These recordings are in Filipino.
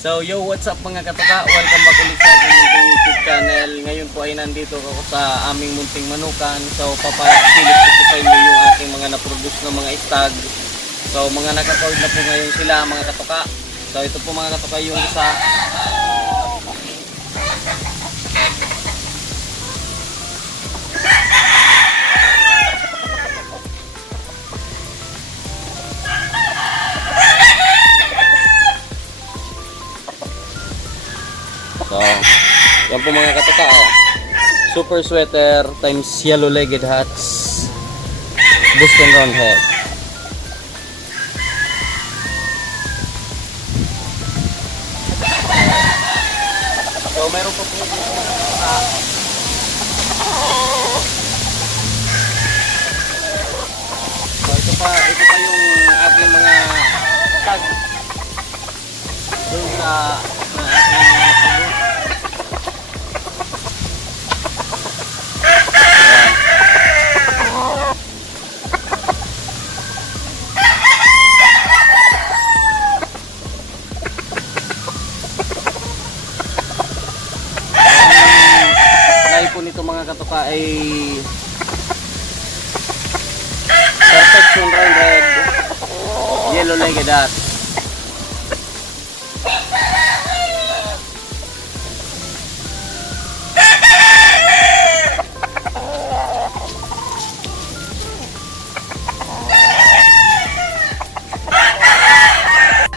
So yo, what's up mga katoka? Welcome back ulit sa ating YouTube channel. Ngayon po ay nandito ako sa aming munting manukan. So papasilip ko sa inyo yung ating mga na-produce na mga stag. So mga naka-cord na po ngayon sila mga katoka. So ito po mga katoka yung isa. So, yan po mga katoka, oh. Super sweater times yellow-legged hats, Boston Roundhead. So, meron po po mga katoka. So, ito pa yung ating mga tag doon sa ating mga tag. Po nito mga katoka ay Perfection Roundhead yellow-legged hats.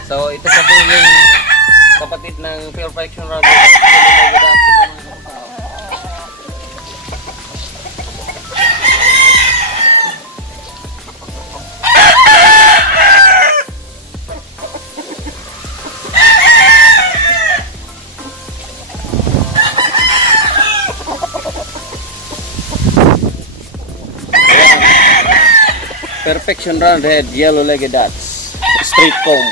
So ito pa po yung kapatid ng Perfection Roundhead yellow-legged hats. Perfection Roundhead yellow-legged hats, straight comb.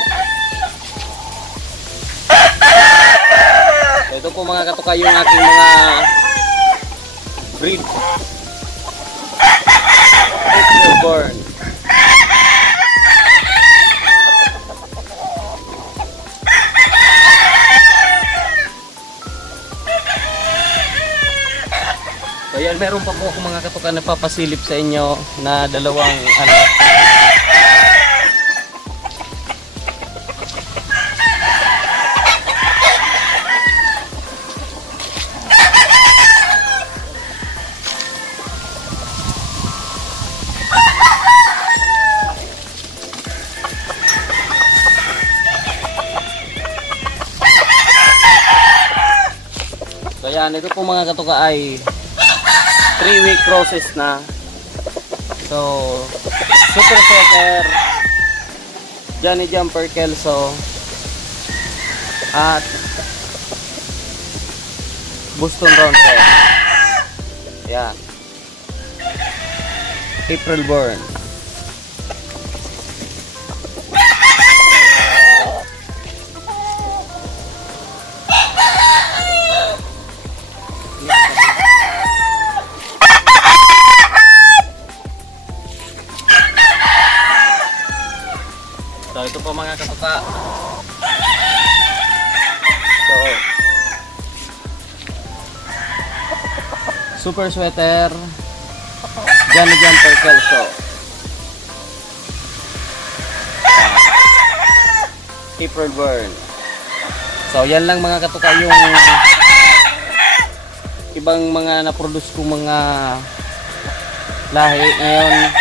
So ito po mga katoka yung aking mga breed. Born. So yan, meron pa po ako mga katoka na papasilip sa inyo na dalawang ano. So yan, ito po mga katoka ay 3-week process na. So, super sweater, Johnny Jumper Kelso, at Boston Roundhead. Yan. April born. So ito po mga katoka. So super sweater, Johnny Jumper Kelso, April burn. So yan lang mga katoka yung ibang mga na-produce kong mga lahi ngayon.